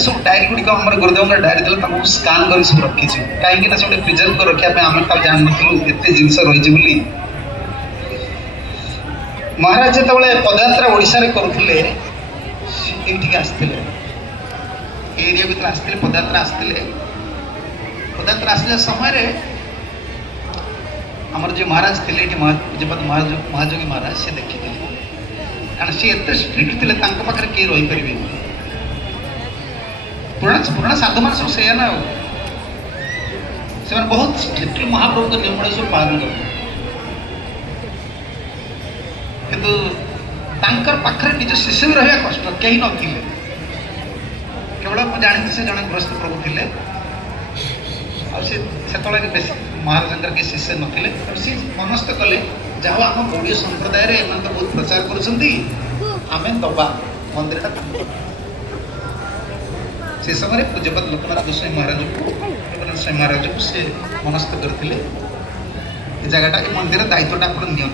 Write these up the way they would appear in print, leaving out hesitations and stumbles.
सब डायरी गुड़िक आम गुरुदेव डायरी थे स्कान कर सब रखी कहीं सब प्रिजर्व कर रखापी आम तो जान एत जिनस रही महाराज जो पदयात्रा ओडिशा रे करुले ये आसते एरिया भीतर आसते पदयात्रा आसला समय आमर जो महाराज थे पूज्यपाद महाजोगी महाराज से देखी कारण सी एत स्ट्रिक्ट थे पाखे किए रही पारे पुराना साधु मान सब से ना से बहुत स्ट्रिक्टली महाप्रभु के नियम सब पालन करते किंतु तांकर पाखरे निज शिष्य भी रहा कष्ट कहीं नथिले केवल मुझे जानी से जन ग्रस्त प्रभु थे से बेस महाराज के शिष्य नथिले सी मनस्थ कले जहाँ आम ओडिया संप्रदाय रे एमान तो बहुत प्रचार करें दबा मंदिर से समय पूज्यपाद लोकनाथ गोस्वामी महाराज स्वामी महाराज को से मनस्थ करते जगटा मंदिर दायित्वटा आप नि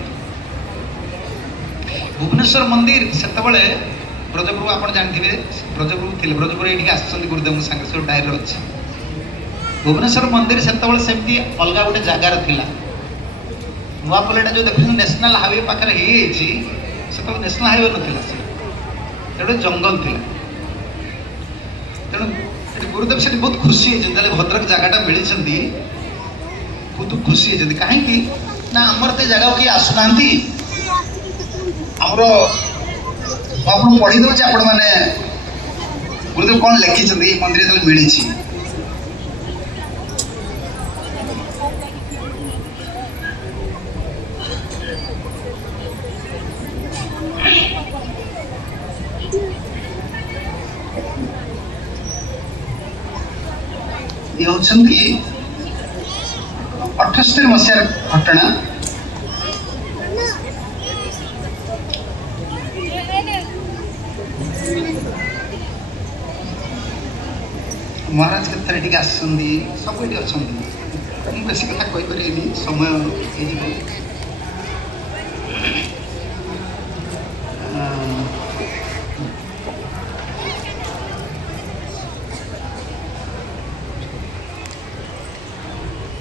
भुवनेश्वर मंदिर से ब्रजप्रभु आप जानते ब्रजप्रभु थे ब्रजप्रभु ये आसुच्च गुरुदेव सागे सब डायरी अच्छी भुवनेश्वर मंदिर से सेमती अलग गोटे जगार था नुआपल्लीटा जो देखते नेशनल हाईवे पाखे से नेशनल हाईवे ना जंगल थी तेणु गुरुदेव से बहुत खुशी है भद्रक जगटा मिली बहुत खुशी है कहीं ना आमर तो जगह किए आसुना आमर आपको पढ़ी दूचे आपण मैंने गुरुदेव कौन लिखी मंदिर जो मिली ये होती 78 मसीहार घटना महाराज के थे आस सब ये अच्छा बेस कथा कहीपर समय